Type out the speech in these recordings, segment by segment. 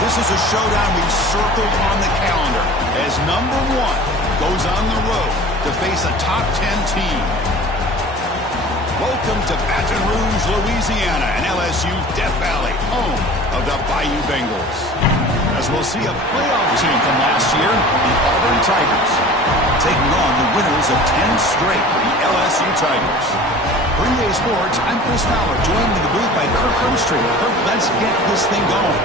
this is a showdown we've circled on the calendar as number 1 goes on the road to face a top 10 team. Welcome to Baton Rouge, Louisiana, and LSU's Death Valley, home of the Bayou Bengals. As we'll see a playoff team from last year, the Auburn Tigers, taking on the winners of 10 straight, the LSU Tigers. For EA Sports, I'm Chris Fowler, joined in the booth by Kirk Hermstreet. Kirk, let's get this thing going.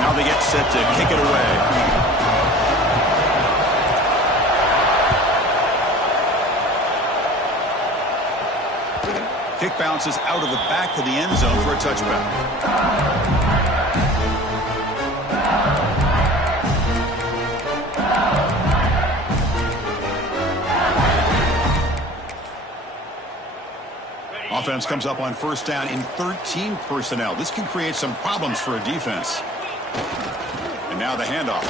Now they get set to kick it away. Kick bounces out of the back of the end zone for a touchback. Offense comes up on first down in 13 personnel. This can create some problems for a defense. And now the handoff.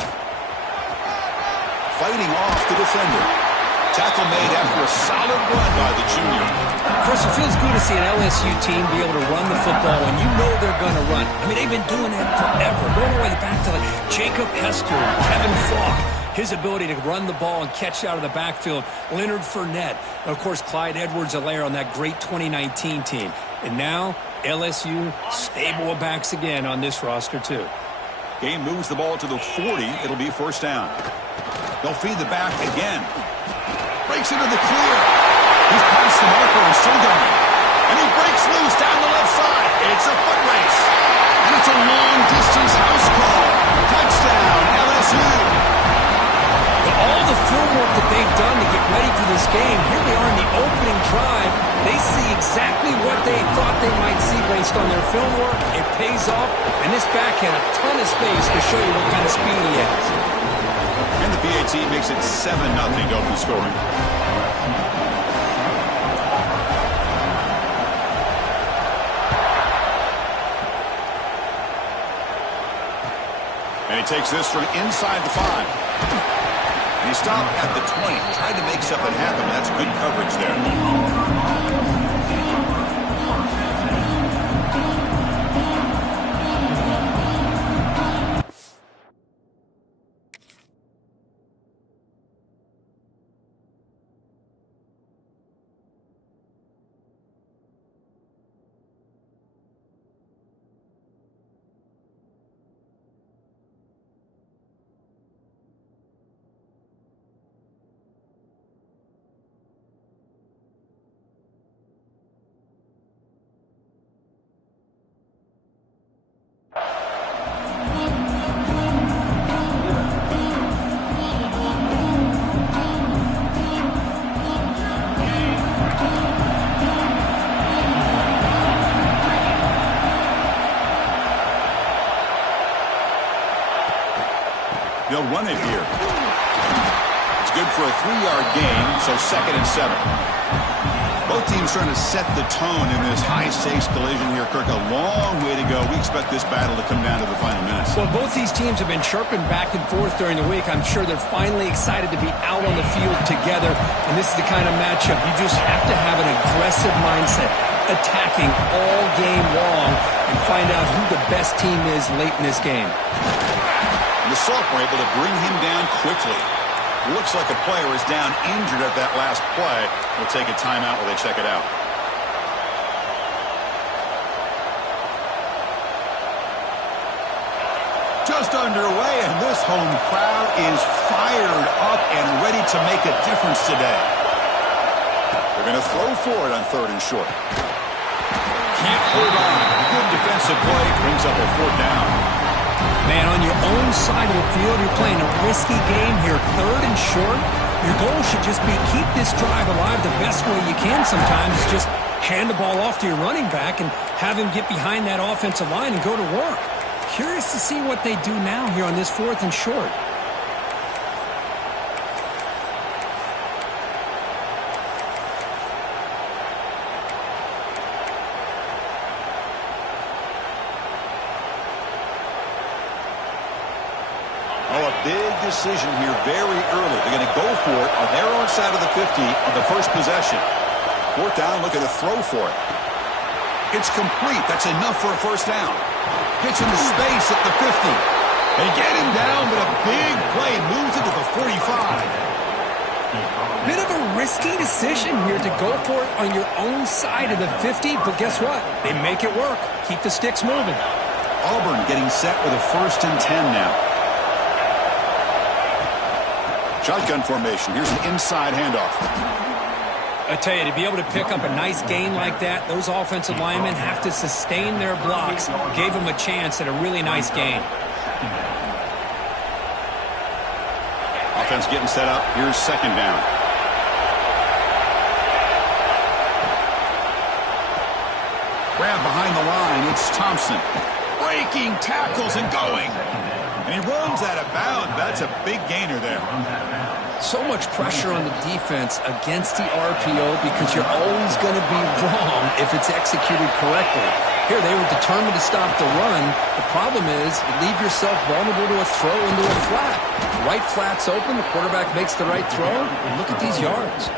Fighting off the defender. Tackle made after a solid run by the junior. Chris, it feels good to see an LSU team be able to run the football when you know they're going to run. I mean, they've been doing it forever. Going all the way back to like Jacob Hester, Kevin Falk. His ability to run the ball and catch out of the backfield. Leonard Fournette. And of course, Clyde Edwards-Helaire on that great 2019 team. And now, LSU stable of backs again on this roster, too. Game moves the ball to the 40. It'll be first down. They'll feed the back again. Breaks into the clear. He's past the marker and still going. And he breaks loose down the left side. It's a foot race. And it's a long-distance house call. Touchdown, LSU. All the film work that they've done to get ready for this game, here they are in the opening drive. They see exactly what they thought they might see based on their film work. It pays off, and this back had a ton of space to show you what kind of speed he has. And the BAT makes it 7-0 to open scoring. And he takes this from inside the 5. He stopped at the 20, tried to make something happen. That's good coverage there. They'll run it here. It's good for a 3-yard gain, so 2nd and 7. Both teams trying to set the tone in this high-stakes collision here, Kirk. A long way to go. We expect this battle to come down to the final minutes. Well, both these teams have been chirping back and forth during the week. I'm sure they're finally excited to be out on the field together, and this is the kind of matchup you just have to have an aggressive mindset, attacking all game long, and find out who the best team is late in this game. The Salt were able to bring him down quickly. Looks like a player is down injured at that last play. We'll take a timeout while they check it out. Just underway, and this home crowd is fired up and ready to make a difference today. They're going to throw for it on 3rd and short. Can't hold on. Good defensive play brings up a 4th down. Man, on your own side of the field, you're playing a risky game here. 3rd and short. Your goal should just be keep this drive alive the best way you can sometimes. Just hand the ball off to your running back and have him get behind that offensive line and go to work. Curious to see what they do now here on this 4th and short. big decision here very early. They're going to go for it on their own side of the 50 on the first possession. Fourth down, looking to throw for it. It's complete. That's enough for a first down. Gets into space at the 50. They get him down, but a big play moves it to the 45. Bit of a risky decision here to go for it on your own side of the 50, but guess what? They make it work. Keep the sticks moving. Auburn getting set with a 1st and 10 now. Shotgun formation. Here's an inside handoff. I tell you, to be able to pick up a nice gain like that, those offensive linemen have to sustain their blocks. Gave them a chance at a really nice gain. Offense getting set up. Here's 2nd down. Grab behind the line. It's Thompson. Breaking tackles and going. And he runs out of bounds. That's a big gainer there. So much pressure on the defense against the RPO because you're always going to be wrong if it's executed correctly. Here, they were determined to stop the run. The problem is you leave yourself vulnerable to a throw into a flat. Right flat's open. The quarterback makes the right throw. And look at these yards.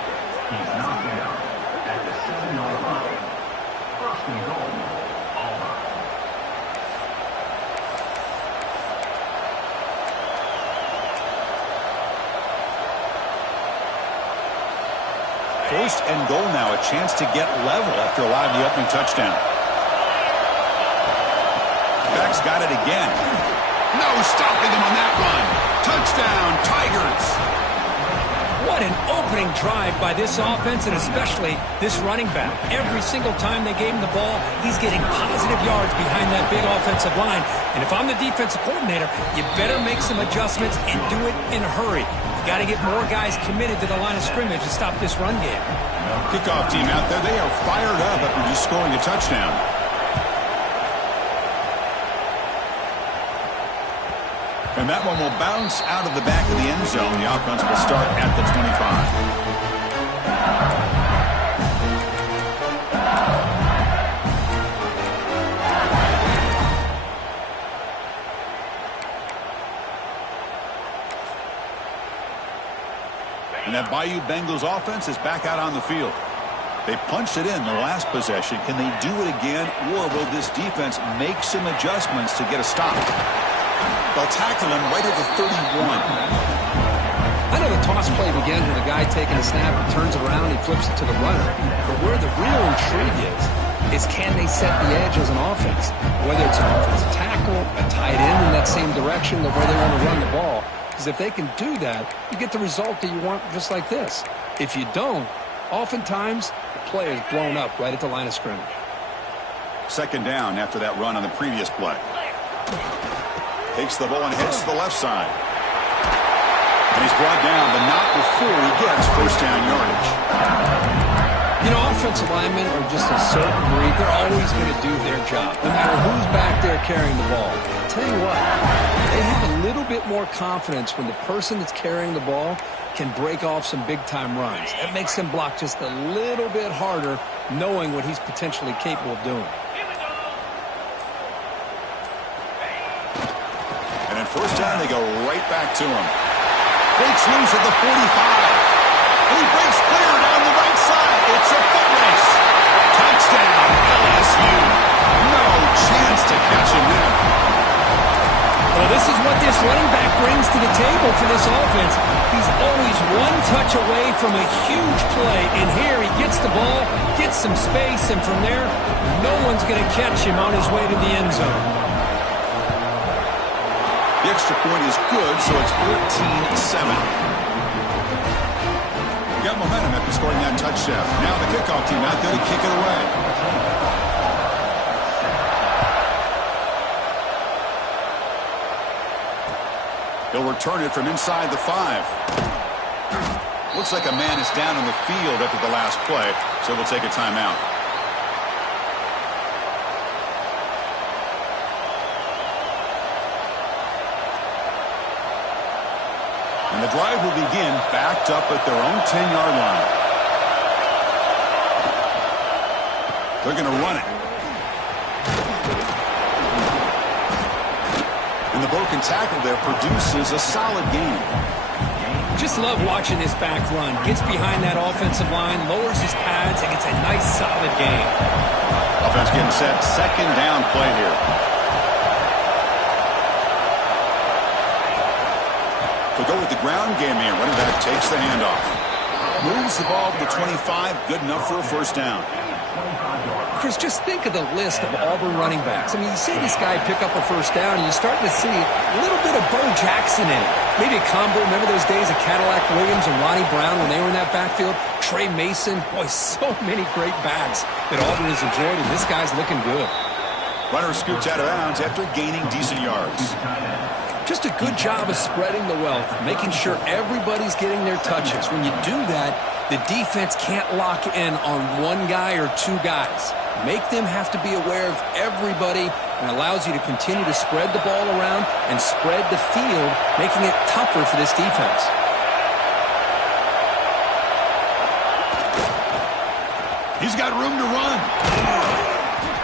First and goal now, a chance to get level after allowing the opening touchdown. Back's got it again. No stopping him on that run. Touchdown, Tigers. What an opening drive by this offense, and especially this running back. Every single time they gave him the ball, he's getting positive yards behind that big offensive line. And if I'm the defensive coordinator, you better make some adjustments and do it in a hurry. You got to get more guys committed to the line of scrimmage to stop this run game. Kickoff team out there, they are fired up after just scoring a touchdown. And that one will bounce out of the back of the end zone. The offense will start at the 25. And that Bayou Bengals offense is back out on the field. They punched it in the last possession. Can they do it again, or will this defense make some adjustments to get a stop? They'll tackle him right at the 31. I know the toss play begins with a guy taking a snap and turns around, he flips it to the runner. But where the real intrigue is can they set the edge as an offense? Whether it's an offensive tackle, a tight end in that same direction of where they want to run the ball. Because if they can do that, you get the result that you want just like this. If you don't, oftentimes the play is blown up right at the line of scrimmage. 2nd down after that run on the previous play. Takes the ball and heads to the left side. And he's brought down, but not before he gets first down yardage. You know, offensive linemen are just a certain breed. They're always going to do their job, no matter who's back there carrying the ball. I'll tell you what, they have a little bit more confidence when the person that's carrying the ball can break off some big-time runs. That makes them block just a little bit harder, knowing what he's potentially capable of doing. First down, they go right back to him. Breaks loose at the 45. And he breaks clear down the right side. It's a foot race. Touchdown, LSU. No chance to catch him there. Well, this is what this running back brings to the table for this offense. He's always one touch away from a huge play. And here he gets the ball, gets some space, and from there, no one's going to catch him on his way to the end zone. The extra point is good, so it's 14-7. Got momentum after scoring that touchdown. Now the kickoff team out there to kick it away. He'll return it from inside the 5. Looks like a man is down on the field after the last play, so we'll take a timeout. And the drive will begin backed up at their own 10-yard line. They're going to run it. And the broken tackle there produces a solid gain. Just love watching this back run. Gets behind that offensive line, lowers his pads, and gets a nice solid gain. Offense getting set. Second down play here. To go with the ground game here. Running back takes the handoff. Moves the ball to the 25. Good enough for a first down. Chris, just think of the list of Auburn running backs. I mean, you see this guy pick up a first down, and you're starting to see a little bit of Bo Jackson in it. Maybe a combo. Remember those days of Cadillac Williams and Ronnie Brown when they were in that backfield? Trey Mason. Boy, so many great backs that Auburn has enjoyed, and this guy's looking good. Runner scoots out of bounds after gaining decent yards. Just a good job of spreading the wealth, making sure everybody's getting their touches. When you do that, the defense can't lock in on one guy or two guys. Make them have to be aware of everybody, and allows you to continue to spread the ball around and spread the field, making it tougher for this defense. He's got room to run.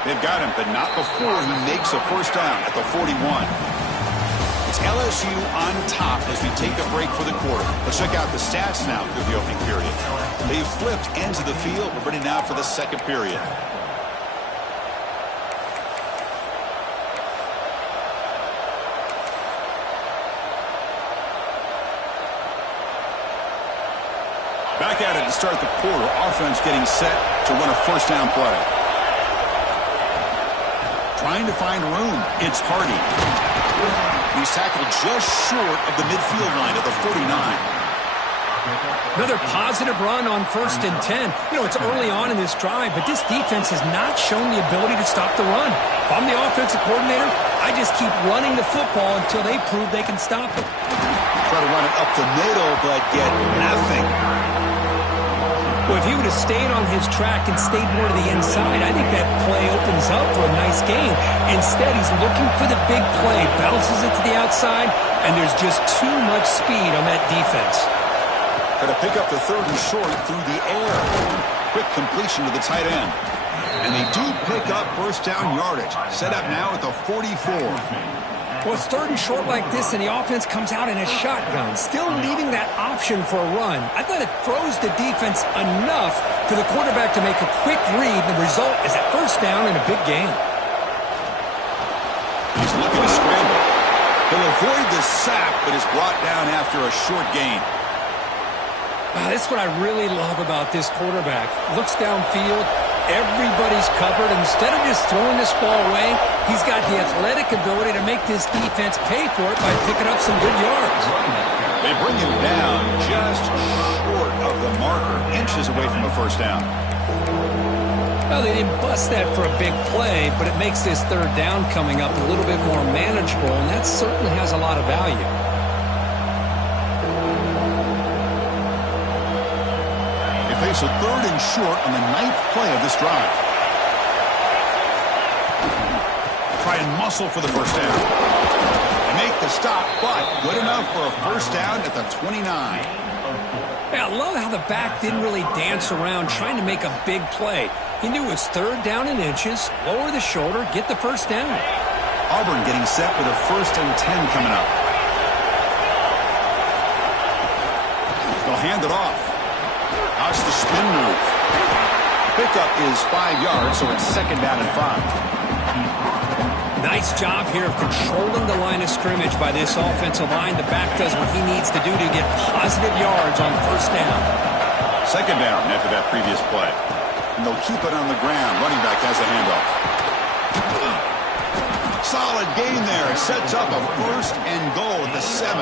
They've got him, but not before he makes a first down at the 41. It's LSU on top as we take a break for the quarter. Let's check out the stats now through the opening period. They've flipped ends of the field. We're ready now for the second period. Back at it to start the quarter. Offense getting set to run a first down play. Trying to find room. It's Hardy. He's tackled just short of the midfield line at the 49. Another positive run on 1st and 10. You know, it's early on in this drive, but this defense has not shown the ability to stop the run. If I'm the offensive coordinator, I just keep running the football until they prove they can stop it. Try to run it up the middle, but get nothing. Well, if he would have stayed on his track and stayed more to the inside, I think that play opens up for a nice gain. Instead, he's looking for the big play, bounces it to the outside, and there's just too much speed on that defense. Got to pick up the 3rd and short through the air. Quick completion to the tight end. And they do pick up first down yardage. Set up now at the 44. Well, it's 3rd and short like this, and the offense comes out in a shotgun, still leaving that option for a run. I thought it throws the defense enough for the quarterback to make a quick read. The result is a first down and a big gain. He's looking to scramble. He'll avoid the sack, but is brought down after a short gain. That's what I really love about this quarterback. Looks downfield. Everybody's covered. Instead of just throwing this ball away, he's got the athletic ability to make this defense pay for it by picking up some good yards. They bring him down just short of the marker, inches away from a first down. Well, they didn't bust that for a big play, but it makes this 3rd down coming up a little bit more manageable, and that certainly has a lot of value. Face a 3rd and short on the 9th play of this drive. Try and muscle for the first down. They make the stop, but good enough for a first down at the 29. Yeah, I love how the back didn't really dance around trying to make a big play. He knew it was 3rd down in inches, lower the shoulder, get the first down. Auburn getting set with a 1st and 10 coming up. They'll hand it off. Watch the spin move. Pickup is 5 yards, so it's 2nd down and 5. Nice job here of controlling the line of scrimmage by this offensive line. The back does what he needs to do to get positive yards on first down. 2nd down after that previous play. And they'll keep it on the ground. Running back has a handoff. Solid gain there. It sets up a 1st and goal at the 7.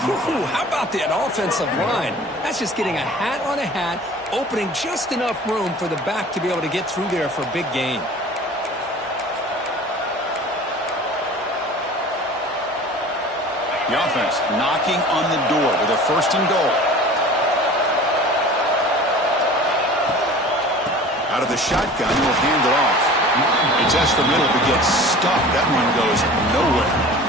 Ooh, how about that offensive line? That's just getting a hat on a hat, opening just enough room for the back to be able to get through there for a big gain. The offense knocking on the door with a 1st and goal. Out of the shotgun, he'll hand it off. He tests the middle but gets stuffed. That one goes nowhere.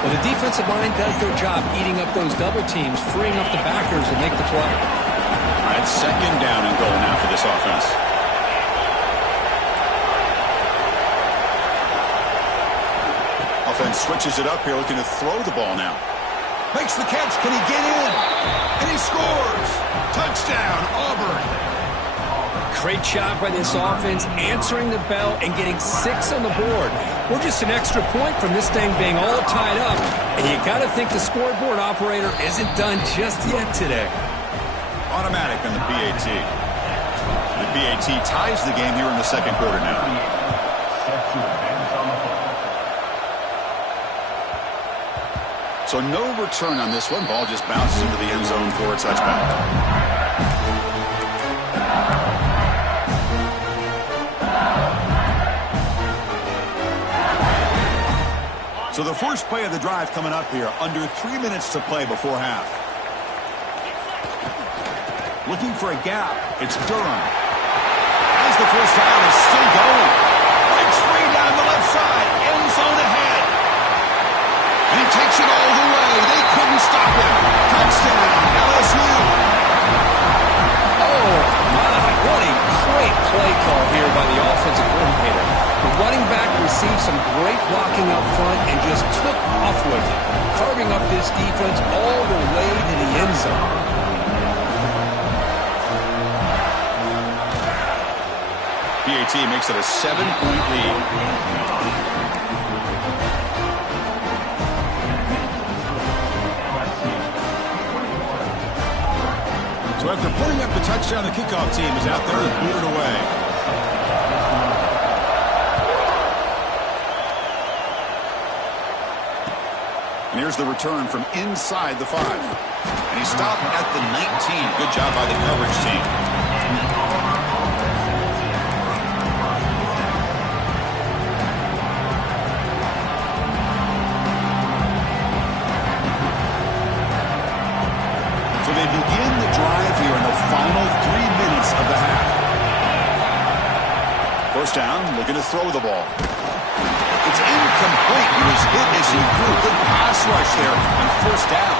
Well, the defensive line does their job eating up those double teams, freeing up the backers to make the play. All right, 2nd down and goal now for this offense. offense switches it up here, looking to throw the ball now. Makes the catch. Can he get in? And he scores. Touchdown, Auburn. Great job by this offense, answering the bell and getting 6 on the board. We're just an extra point from this thing being all tied up, and you got to think the scoreboard operator isn't done just yet today. Automatic on the PAT. The PAT ties the game here in the second quarter now. So no return on this one. Ball just bounces into the end zone for a touchback. So the first play of the drive coming up here. Under 3 minutes to play before half. Looking for a gap. It's Durham. As the first down is still going. Breaks free down the left side. End zone ahead. And he takes it all the way. They couldn't stop him. Touchdown, LSU. Oh, my. What a great play call here by the offensive coordinator. The running back received some great blocking up front and just took off with it, carving up this defense all the way to the end zone. PAT makes it a 7-point lead. So after putting up the touchdown, the kickoff team is out there to boot it away. And here's the return from inside the 5. And he stopped at the 19. Good job by the coverage team. So they begin the drive here in the final 3 minutes of the half. First down, looking to throw the ball. It's incomplete. He was hit as he threw. Good pass rush there on first down.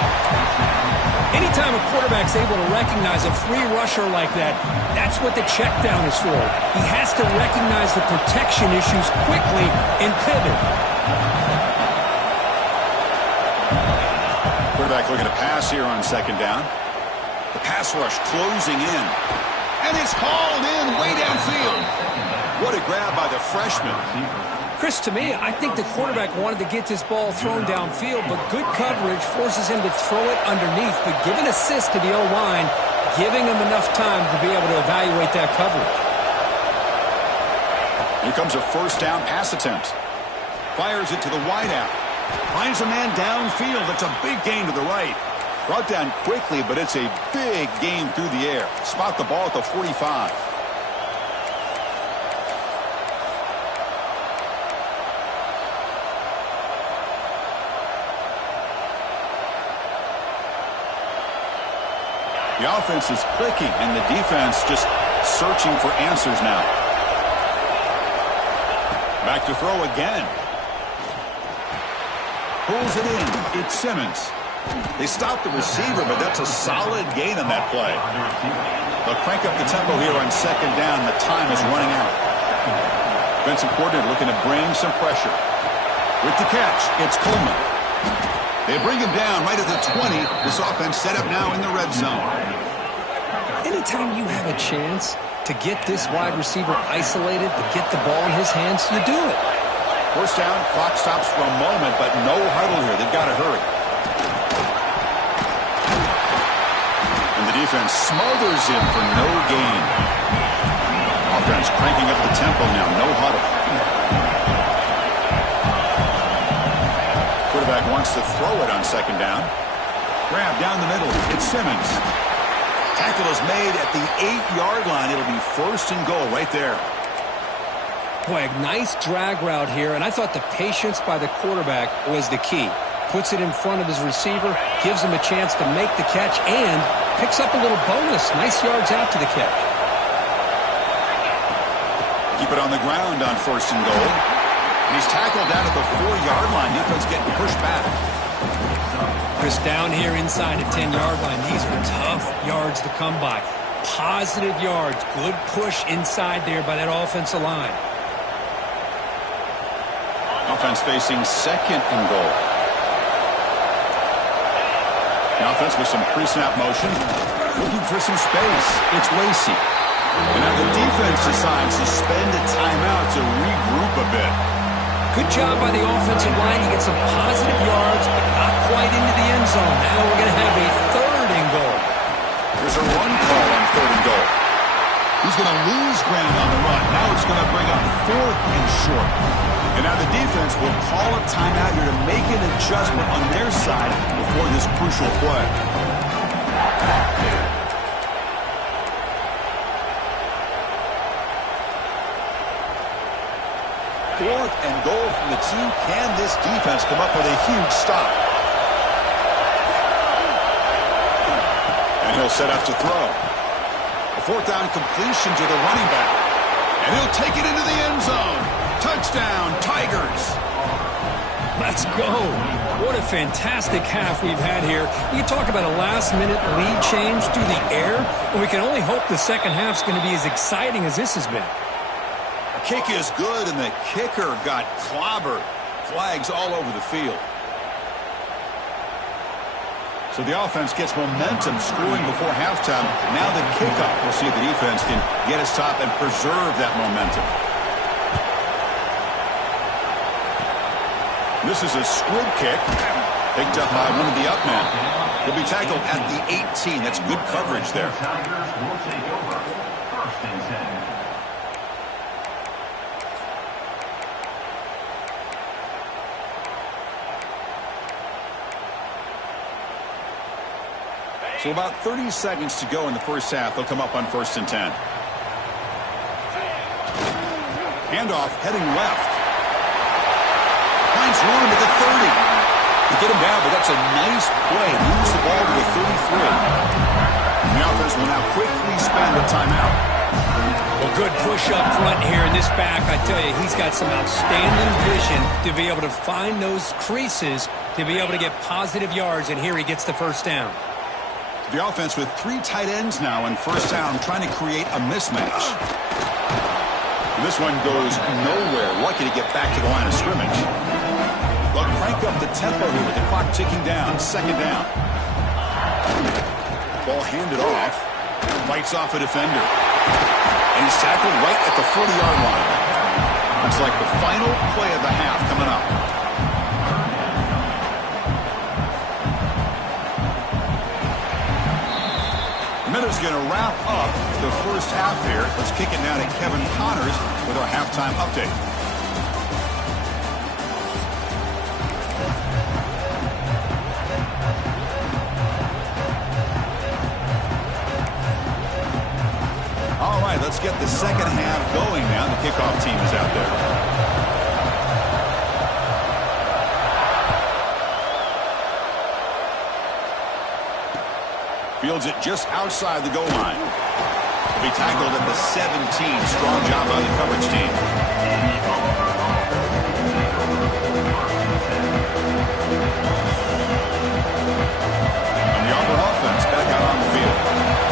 Anytime a quarterback's able to recognize a free rusher like that, that's what the check down is for. He has to recognize the protection issues quickly and pivot. Quarterback looking to pass here on second down. The pass rush closing in. And it's hauled in way downfield. What a grab by the freshman. Chris, to me, I think the quarterback wanted to get this ball thrown downfield, but good coverage forces him to throw it underneath. But give an assist to the O-line, giving him enough time to be able to evaluate that coverage. Here comes a first down pass attempt. Fires it to the wideout. Finds a man downfield. That's a big gain to the right. Brought down quickly, but it's a big gain through the air. Spot the ball at the 45. The offense is clicking, and the defense just searching for answers now. Back to throw again. Pulls it in. It's Simmons. They stop the receiver, but that's a solid gain on that play. They'll crank up the tempo here on second down. The time is running out. Defensive coordinator looking to bring some pressure. With the catch, it's Coleman. They bring him down right at the 20. This offense set up now in the red zone. Anytime you have a chance to get this wide receiver isolated, to get the ball in his hands, you do it. First down, clock stops for a moment, but no huddle here. They've got to hurry. And the defense smothers him for no gain. Offense cranking up the tempo now. No huddle. Quarterback wants to throw it on second down. Grab down the middle. It's Simmons. Tackle is made at the 8-yard line. It'll be first and goal right there. Boy, a nice drag route here, and I thought the patience by the quarterback was the key. Puts it in front of his receiver, gives him a chance to make the catch, and picks up a little bonus. Nice yards after the catch. Keep it on the ground on first and goal. And he's tackled down at the 4-yard line. Defense getting pushed back. Chris, down here inside the 10-yard line, these are tough yards to come by. Positive yards. Good push inside there by that offensive line. offense facing second and goal. The offense with some pre-snap motion, looking for some space. It's Lacey. And now the defense decides to spend a timeout to regroup a bit. Good job by the offensive line to get some positive yards, but not quite into the end zone. Now we're going to have a third and goal. There's a run call on third and goal. He's going to lose ground on the run. Now it's going to bring up fourth and short. And now the defense will call a timeout here to make an adjustment on their side before this crucial play. Fourth and goal from the 2. Can this defense come up with a huge stop? And he'll set up to throw. A fourth down completion to the running back. And he'll take it into the end zone. Touchdown, Tigers. Let's go. What a fantastic half we've had here. You talk about a last-minute lead change through the air, and we can only hope the second half's going to be as exciting as this has been. The kick is good, and the kicker got clobbered. Flags all over the field. So the offense gets momentum scoring before halftime. Now the kickoff. We'll see if the defense can get a stop and preserve that momentum. This is a squib kick picked up by one of the up men. He'll be tackled at the 18. That's good coverage there. So about 30 seconds to go in the first half. They'll come up on 1st and 10. Handoff heading left. Finds room at the 30. To get him down, but that's a nice play. Moves the ball to the 33. And the offense will now quickly spend a timeout. Well, good push up front here in this back. I tell you, he's got some outstanding vision to be able to find those creases, to be able to get positive yards, and here he gets the first down. The offense with 3 tight ends now in first down, trying to create a mismatch. And this one goes nowhere. Lucky to get back to the line of scrimmage. They'll crank up the tempo here with the clock ticking down. Second down. Ball handed off. Fights off a defender. And he's tackled right at the 40-yard line. Looks like the final play of the half coming up. Minutes going to wrap up the first half here. Let's kick it now to Kevin Connors with our halftime update. All right, let's get the second half going now. The kickoff team is out there. Fields it just outside the goal line. He'll be tackled at the 17. Strong job by the coverage team. And the Auburn offense back out on the field.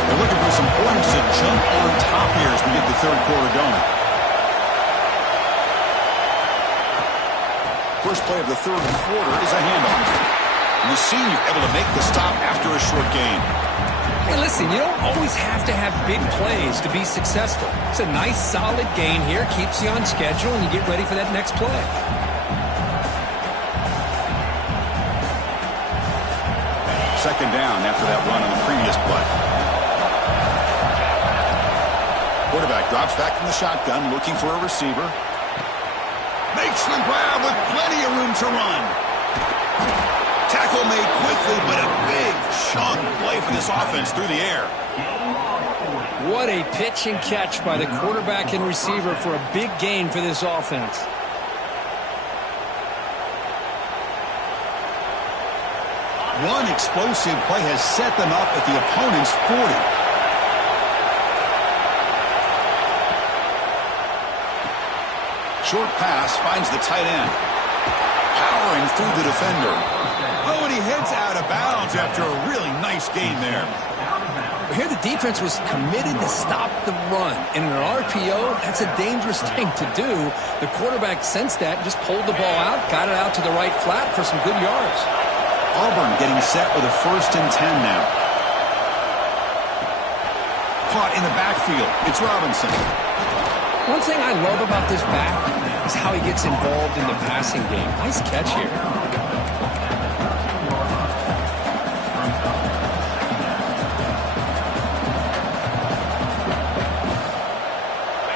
They're looking for some points to jump on top here as we get the third quarter going. First play of the third quarter is a handoff. And the senior able to make the stop after a short gain. Hey, listen, you don't always have to have big plays to be successful. It's a nice, solid gain here. Keeps you on schedule, and you get ready for that next play. Second down after that run on the previous play. Quarterback drops back from the shotgun, looking for a receiver. Makes the grab with plenty of room to run. Tackle made quickly, but a big chunk play for this offense through the air. What a pitch and catch by the quarterback and receiver for a big gain for this offense. One explosive play has set them up at the opponent's 40. Short pass finds the tight end. Powering through the defender. Oh, and he heads out of bounds after a really nice gain there. But here the defense was committed to stop the run. And in an RPO, that's a dangerous thing to do. The quarterback sensed that, just pulled the ball out, got it out to the right flat for some good yards. Auburn getting set with a 1st and 10 now. Caught in the backfield. It's Robinson. One thing I love about this back is how he gets involved in the passing game. Nice catch here.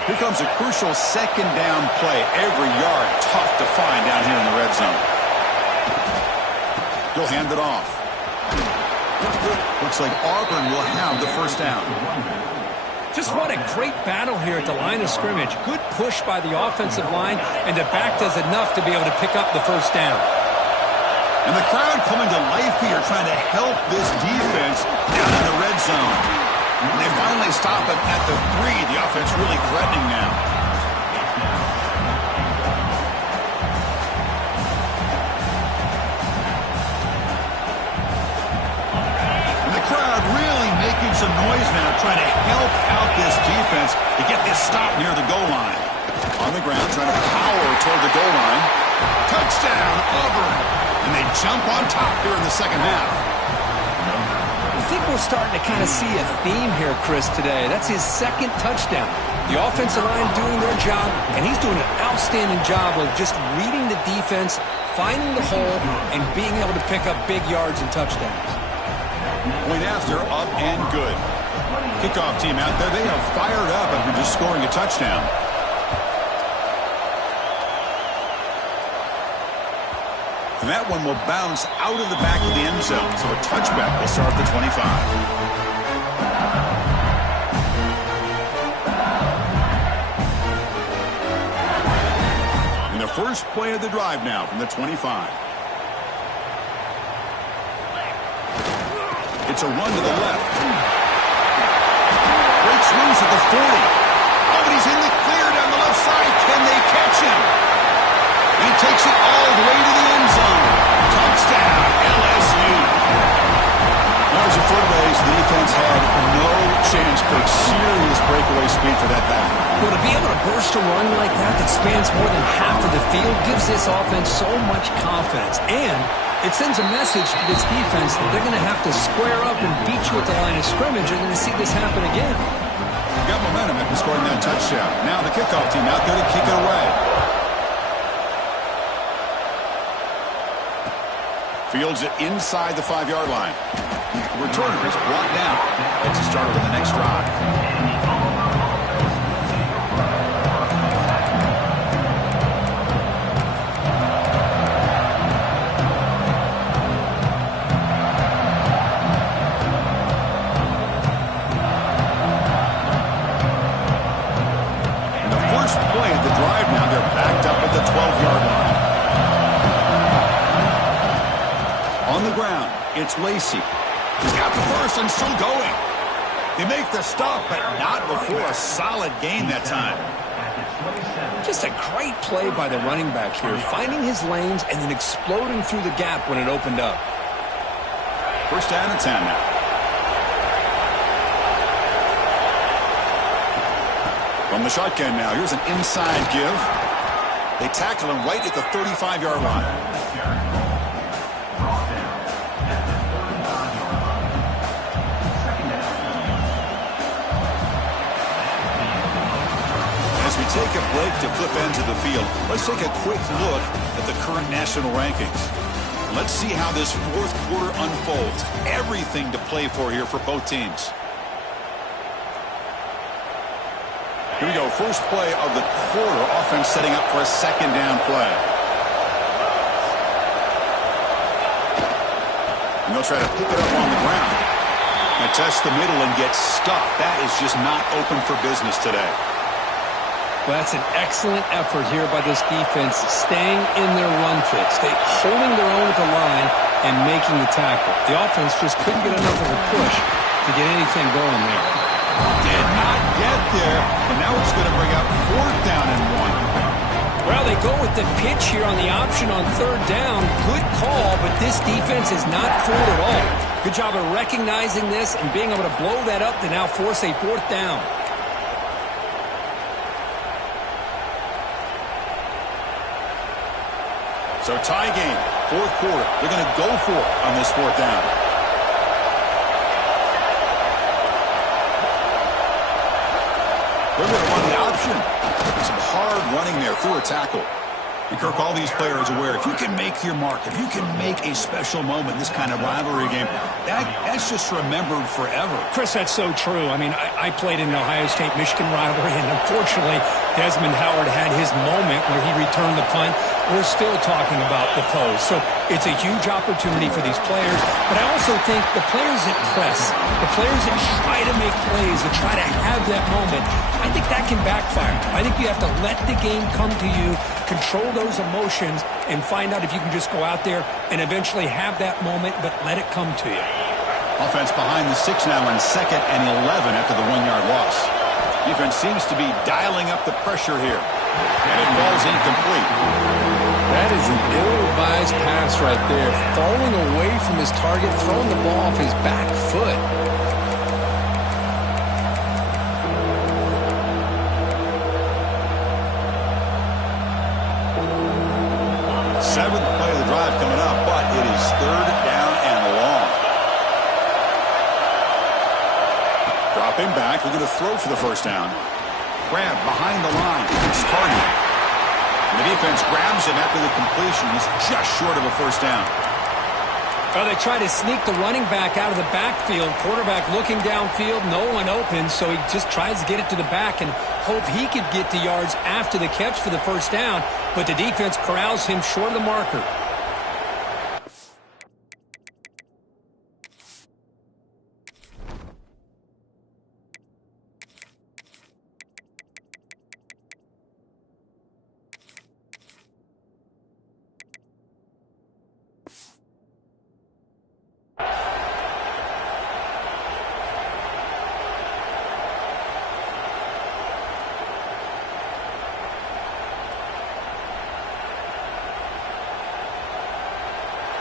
Here comes a crucial 2nd down play. Every yard tough to find down here in the red zone. He'll hand it off. Looks like Auburn will have the 1st down. Just what a great battle here at the line of scrimmage. Good push by the offensive line, and the back does enough to be able to pick up the 1st down. And the crowd coming to life here, trying to help this defense down in the red zone. And they finally stop it at the 3. The offense really threatening now. And the crowd really making some noise now, trying to help out this defense to get this stop near the goal line. On the ground, trying to power toward the goal line. Touchdown, Auburn. And they jump on top here in the 2nd half. I think we're starting to kind of see a theme here, Chris, today. That's his 2nd touchdown. The offensive line doing their job, and he's doing an outstanding job of just reading the defense, finding the hole, and being able to pick up big yards and touchdowns. Point after, up and good. Kickoff team out there, they are fired up after just scoring a touchdown. And that one will bounce out of the back of the end zone. So a touchback will start at the 25. And the first play of the drive now from the 25. It's a run to the left. Breaks loose at the 40. Oh, but he's in the clear down the left side. Can they catch him? He takes it all the way to the end zone. Touchdown, LSU. That was a foot race. The defense had no chance. Quick, serious breakaway speed for that back. Well, to be able to burst a run like that spans more than half of the field gives this offense so much confidence. And it sends a message to this defense that they're going to have to square up and beat you at the line of scrimmage. You're going to see this happen again. Got momentum after scoring that touchdown. Now the kickoff team out there to kick it away. Fields it inside the 5-yard line. The returner is brought down. Gets us started with the next drive. And the first play of the drive now, they're backed up at the 12-yard line. On the ground, it's Lacey. He's got the first and still going. They make the stop, but not before a solid gain that time. Just a great play by the running back here, finding his lanes and then exploding through the gap when it opened up. 1st down and 10 now. From the shotgun now, here's an inside give. They tackle him right at the 35-yard line. As we take a break to flip into the field, let's take a quick look at the current national rankings. Let's see how this 4th quarter unfolds. Everything to play for here for both teams. Here we go. First play of the quarter. Offense setting up for a 2nd down play. And they'll try to pick it up on the ground. They test the middle and get stuffed. That is just not open for business today. Well, that's an excellent effort here by this defense, staying in their run fit, holding their own at the line and making the tackle. The offense just couldn't get enough of a push to get anything going there. Did not get there, and now it's going to bring up 4th down and 1. Well, they they go with the pitch here on the option on third down. Good call, but this defense is not fooled at all. Good job of recognizing this and being able to blow that up to now force a fourth down. So tie game, fourth quarter. They're going to go for it on this fourth down. They're going to run the option. Some hard running there through a tackle. And Kirk, all these players aware, if you can make your mark, if you can make a special moment in this kind of rivalry game, that's just remembered forever. Chris, that's so true. I mean, I played in the Ohio State-Michigan rivalry, and unfortunately, Desmond Howard had his moment where he returned the punt. We're still talking about the pose. So it's a huge opportunity for these players. But I also think the players that press, the players that try to make plays, that try to have that moment, I think that can backfire. I think you have to let the game come to you, control those emotions, and find out if you can just go out there and eventually have that moment, but let it come to you. Offense behind the 6 now in 2nd and 11 after the 1-yard loss. Defense seems to be dialing up the pressure here. And it falls incomplete. That is an ill-advised pass right there. Falling away from his target, throwing the ball off his back foot. Seventh play of the drive coming up, but it is third down and long. Dropping back, we're going to throw for the first down. Grab behind the line. It's targeted. And the defense grabs him after the completion. He's just short of a first down. Well, they try to sneak the running back out of the backfield. Quarterback looking downfield, no one open, so he just tries to get it to the back and hope he could get the yards after the catch for the first down, but the defense corrals him short of the marker.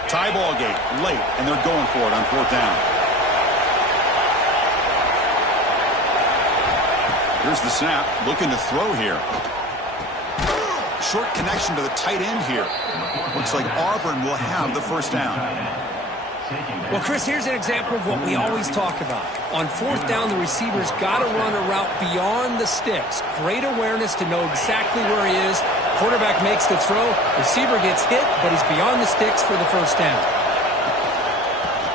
Tie ball game late, and they're going for it on fourth down. Here's the snap, looking to throw here. Short connection to the tight end here. Looks like Auburn will have the first down. Well, Chris, here's an example of what we always talk about. On fourth down, the receiver's got to run a route beyond the sticks. Great awareness to know exactly where he is. Quarterback makes the throw. Receiver gets hit, but he's beyond the sticks for the first down.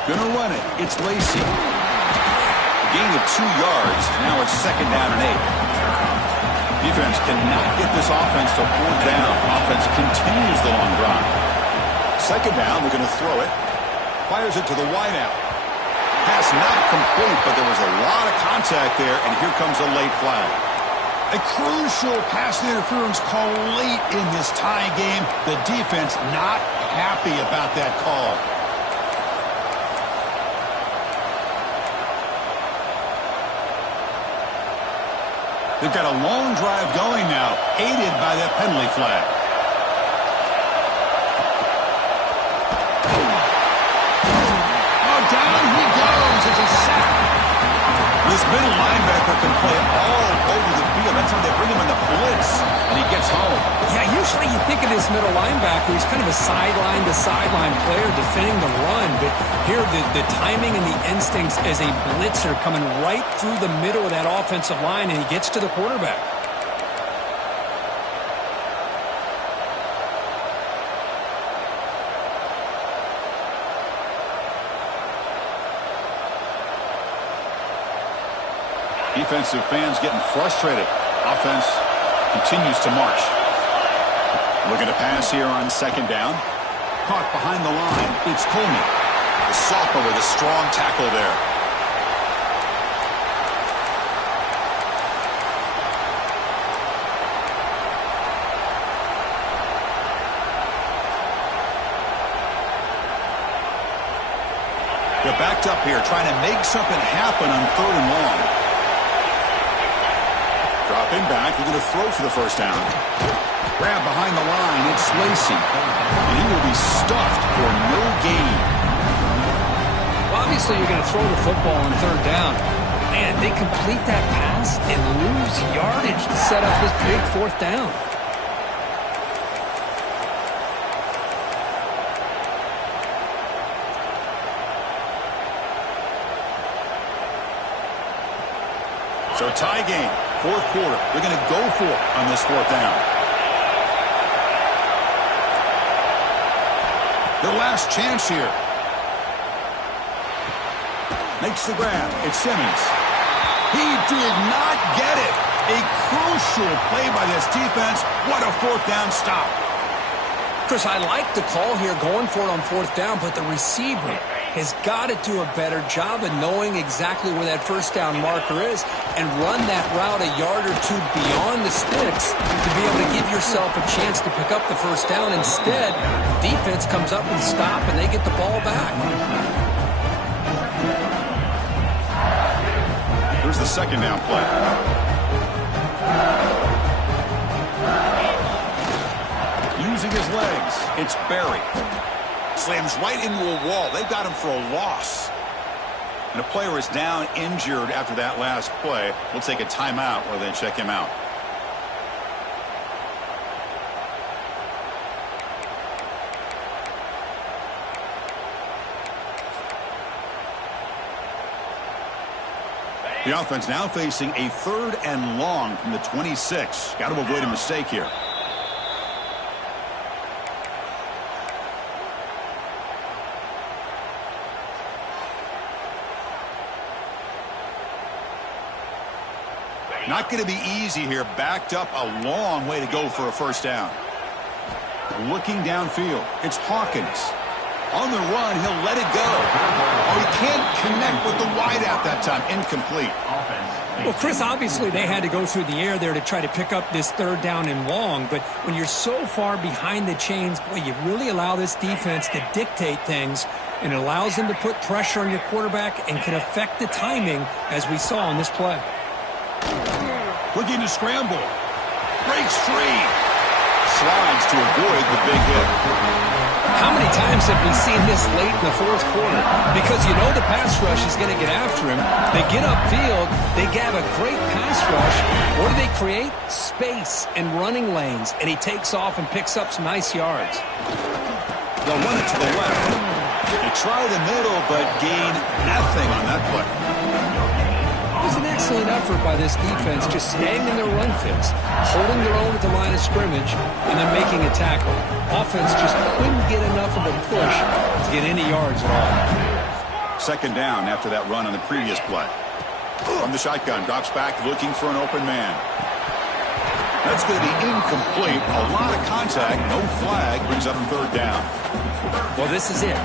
Gonna run it. It's Lacey. A gain of 2 yards. Now it's second down and 8. Defense cannot get this offense to fourth down. Offense continues the long drive. Second down, they're going to throw it. Fires it to the wideout. Pass not complete, but there was a lot of contact there, and here comes a late flag. A crucial pass interference call late in this tie game. The defense not happy about that call. They've got a long drive going now, aided by that penalty flag. Oh, down he goes. It's a sack. This middle linebacker can play all over the field. That's how they bring him in the blitz, and he gets home. Yeah, usually you think of this middle linebacker, he's kind of a sideline-to-sideline player defending the run, but here the timing and the instincts as a blitzer coming right through the middle of that offensive line, and he gets to the quarterback. Defensive fans getting frustrated. Offense continues to march. Looking to pass here on second down. Caught behind the line. It's Coleman. The sophomore with a strong tackle there. They're backed up here, trying to make something happen on third and long. Dropping back, we're going to throw for the first down. Grab behind the line, it's Lacey. And he will be stuffed for no gain. Well, obviously, you're going to throw the football on third down. Man, they complete that pass and lose yardage to set up this big fourth down. So tie game, fourth quarter. They're going to go for it on this fourth down. Their last chance here. Makes the grab. It's Simmons. He did not get it. A crucial play by this defense. What a fourth down stop. Chris, I like the call here going for it on fourth down, but the receiver has got to do a better job of knowing exactly where that first down marker is and run that route a yard or two beyond the sticks to be able to give yourself a chance to pick up the first down. Instead, the defense comes up and stop, and they get the ball back. Here's the second down play. Using his legs, it's Barry. Slams right into a wall. They've got him for a loss. And a player is down injured after that last play. We'll take a timeout while they check him out. The offense now facing a third and long from the 26. Got to avoid a mistake here. Not going to be easy here. Backed up a long way to go for a first down. Looking downfield, it's Hawkins. On the run, he'll let it go. Oh, he can't connect with the wideout that time. Incomplete. Well, Chris, obviously they had to go through the air there to try to pick up this third down and long, but when you're so far behind the chains, boy, you really allow this defense to dictate things, and it allows them to put pressure on your quarterback and can affect the timing, as we saw on this play. Looking to scramble. Breaks free. Slides to avoid the big hit. How many times have we seen this late in the fourth quarter? Because you know the pass rush is going to get after him. They get upfield. They have a great pass rush. What do they create? Space and running lanes. And he takes off and picks up some nice yards. They'll run it to the left. They try the middle, but gain nothing on that play. It was an excellent effort by this defense, just staying in their run fits, holding their own at the line of scrimmage, and then making a tackle. Offense just couldn't get enough of a push to get any yards at all. Second down after that run on the previous play. From the shotgun, drops back looking for an open man. That's going to be incomplete. A lot of contact, no flag, brings up third down. Well, this is it.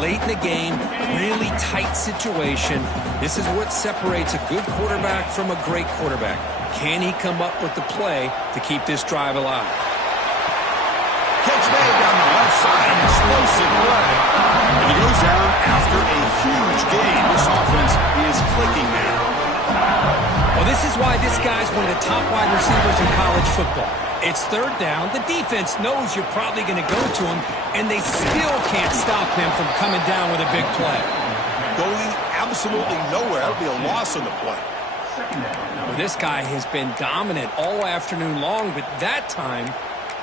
Late in the game, really tight situation. This is what separates a good quarterback from a great quarterback. Can he come up with the play to keep this drive alive? Catch made down the left side. An explosive play. And he goes down after a huge gain. This offense is clicking now. Well, this is why this guy's one of the top wide receivers in college football. It's third down. The defense knows you're probably going to go to him, and they still can't stop him from coming down with a big play. Going absolutely nowhere. That would be a loss on the play. Well, this guy has been dominant all afternoon long, but that time,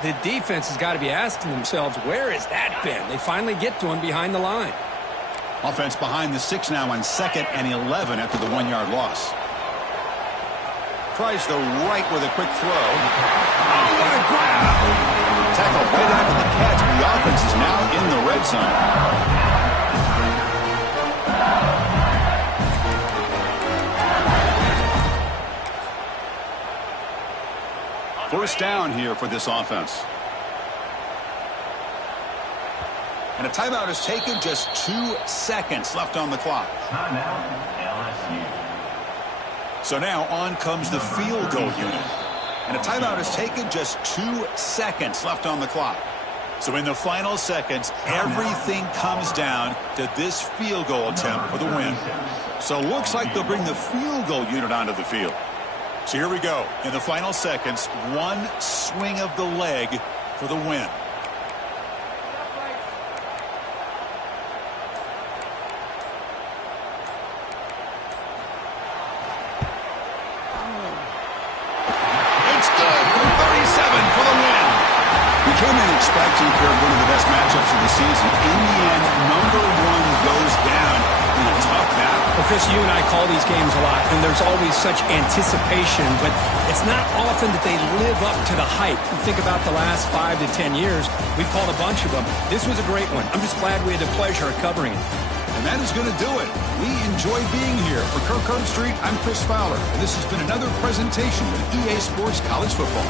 the defense has got to be asking themselves, where has that been? They finally get to him behind the line. Offense behind the 6 now on 2nd and 11 after the 1-yard loss. Tries the right with a quick throw. Oh, what a grab! Tackle right after the catch. The offense is now in the red zone. First down here for this offense. And a timeout is taken, just 2 seconds left on the clock. Timeout, LSU. So now on comes the field goal unit. And a timeout is taken, just 2 seconds left on the clock. So in the final seconds, everything comes down to this field goal attempt for the win. So looks like they'll bring the field goal unit onto the field. So here we go. In the final seconds, one swing of the leg for the win. It's good for 37 for the win. We came in expecting for one of the best matchups of the season. In the end, number one goes down in a tough battle. Well, Chris, you and I call these games a lot, and there's always such anticipation, but it's not often that they live up to the hype. You think about the last 5 to 10 years, we've called a bunch of them. This was a great one. I'm just glad we had the pleasure of covering it. And that is going to do it. We enjoy being here. For Kirk Herbstreit, I'm Chris Fowler, and this has been another presentation of EA Sports College Football.